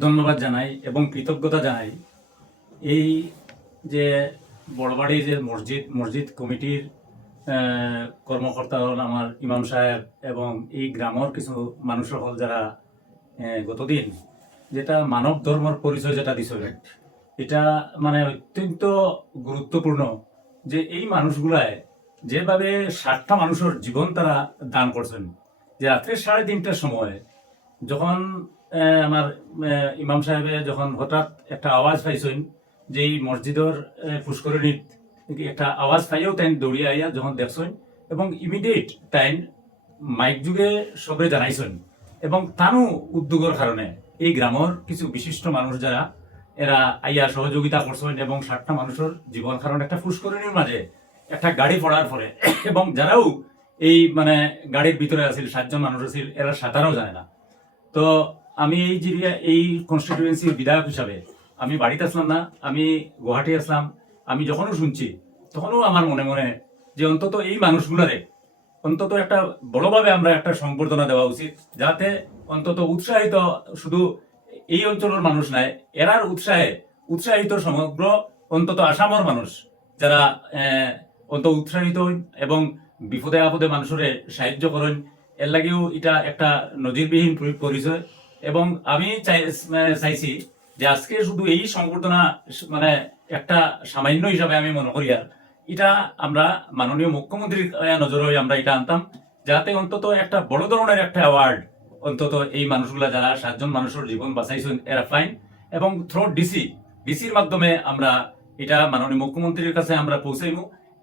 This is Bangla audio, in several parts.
ধন্যবাদ জানাই এবং কৃতজ্ঞতা জানাই এই যে বড়বাড়ির যে মসজিদ কমিটির কর্মকর্তা হল আমার ইমাম সাহেব এবং এই গ্রামের কিছু মানুষ হল যারা গতদিন যেটা মানব ধর্মের পরিচয় যেটা দিছিল এটা মানে অত্যন্ত গুরুত্বপূর্ণ যে এই মানুষগুলায় যেভাবে 60টা মানুষের জীবন তারা দান করছেন। যে রাত্রে 3:30টার সময় যখন আমার ইমাম সাহেবে যখন হঠাৎ একটা আওয়াজ পাইছেন যে এই মসজিদের পুষ্করিণীত একটা আওয়াজ পাইও তাই দৌড়িয়ে আইয়া যখন দেখছেন এবং ইমিডিয়েট তাই মাইক যুগে সবে জানাইছেন এবং তানও উদ্যোগের কারণে এই গ্রামের কিছু বিশিষ্ট মানুষ যারা এরা আইয়া সহযোগিতা করছেন এবং 60টা মানুষের জীবন কারণ একটা পুষ্করিণীর মাঝে একটা গাড়ি পড়ার পরে এবং যারাও এই মানে গাড়ির ভিতরে আছিল 7জন মানুষ আছিল এরা সাঁতারও যায় না। তো আমি এই কনস্টিটিউয়েন্সির বিধায়ক হিসাবে আমি বাড়িতে আসলাম না, আমি গুয়াহাটি আসলাম। আমি যখনও শুনছি তখনও আমার মনে মনে যে অন্তত এই মানুষগুলারে অন্তত একটা বড়ভাবে আমরা একটা সংবর্ধনা দেওয়া উচিত, যাতে অন্তত উৎসাহিত শুধু এই অঞ্চলের মানুষ নাই, এরার উৎসাহিত সমগ্র অন্তত আসামের মানুষ যারা অন্তত উৎসাহিত এবং বিপদে আপদে মানুষের সাহায্য করেন। এর লাগেও এটা একটা নজিরবিহীন পরিচয় এবং আমি চাইছি যে আজকে শুধু এই সংবর্ধনা মানে একটা সামান্য হিসাবে আমি মনে করি আর এটা আমরা মাননীয় মুখ্যমন্ত্রীর নজরে আমরা এটা আনতাম, যাতে অন্তত একটা বড় ধরনের একটা অ্যাওয়ার্ড অন্তত এই মানুষগুলা যারা 7জন মানুষের জীবন বাঁচাইছেন এরা পাইন এবং থ্রু ডিসির মাধ্যমে আমরা এটা মাননীয় মুখ্যমন্ত্রীর কাছে আমরা পৌঁছাইব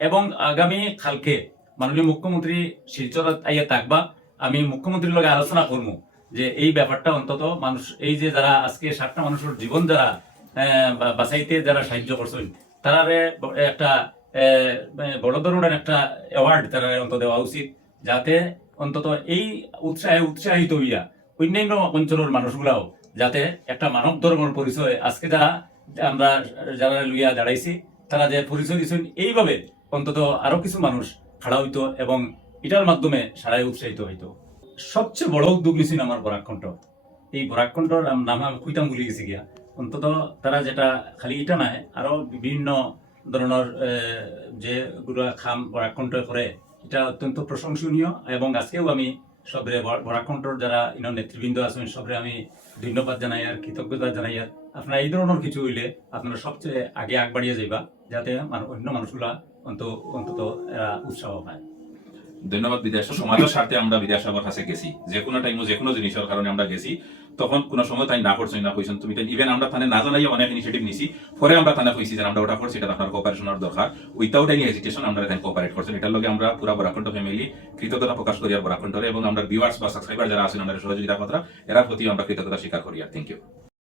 এবং আগামী কালকে মাননীয় মুখ্যমন্ত্রী শিলচর আইয়া থাকবা, আমি মুখ্যমন্ত্রীর লগে আলোচনা করবো যে এই ব্যাপারটা অন্তত মানুষ এই যে যারা আজকে 60টা মানুষের জীবন যারা বাঁচাইতে যারা সাহায্য করছেন তারা একটা বড় ধরনের একটা অ্যাওয়ার্ড তারা অন্তত দেওয়া উচিত, যাতে অন্তত এই উৎসাহিত হইয়া অন্যান্য অঞ্চলের মানুষগুলাও যাতে একটা মানব ধর্মের পরিচয় আজকে যারা লইয়া দাঁড়াইছি তারা যে পরিচয় দিচ্ছেন এইভাবে অন্তত আরো কিছু মানুষ খাড়া হইতো এবং এটার মাধ্যমে সারাই উৎসাহিত হইতো। সবচেয়ে বড় উদ্যোগ নিয়েছিল আমার বরাকণ্ঠ। এই বরাকণ্ঠর নাম আমি কইতাম ভুলে গেছি গিয়া, অন্তত তারা যেটা খালি এটা নাই আরো বিভিন্ন ধরনের যেগুলো খাম বরাকণ্ঠ করে এটা অত্যন্ত প্রশংসনীয় এবং আজকেও আমি সবরে বরাকণ্ঠর যারা নেতৃবৃন্দ আছেন সবরে আমি ধন্যবাদ জানাই আর কৃতজ্ঞতা জানাই। আর আপনারা এই ধরনের কিছু হইলে আপনারা সবচেয়ে আগে বাড়িয়ে যাইবা, যাতে অন্য মানুষগুলা অন্তত উৎসাহ পায়। ধন্যবাদ বিদেশ সমাজের স্বার্থে আমরা বিদেশ সবার কাছে গেছি, যে কোনো টাইমে যে কোনো জিনিসের কারণে আমরা গেছি, তখন কোনো সময় তাই না করছেন না কইছেন তুমি ইভেন আমরা থানে না জানাই অনেক ইনিশিয়েটিভ নিছি, পরে আমরা থানা কইছি যে আমরা ওটা করছি, এটা আপনার কোঅপারেশনের দরকার, উইথাউট এনি হেজিটেশন আমরা এখানে কোঅপারেট করছেন। এটার লগে আমরা পুরো বরাকণ্ঠ ফ্যামিলি কৃতজ্ঞতা প্রকাশ করি আর বরাকণ্ঠরে এবং আমরা ভিউয়ার্স বা সাবস্ক্রাইবার যারা আছেন আমাদের সহযোগিতা কথা এরার প্রতি আমরা কৃতজ্ঞতা স্বীকার করি আর থ্যাংক ইউ।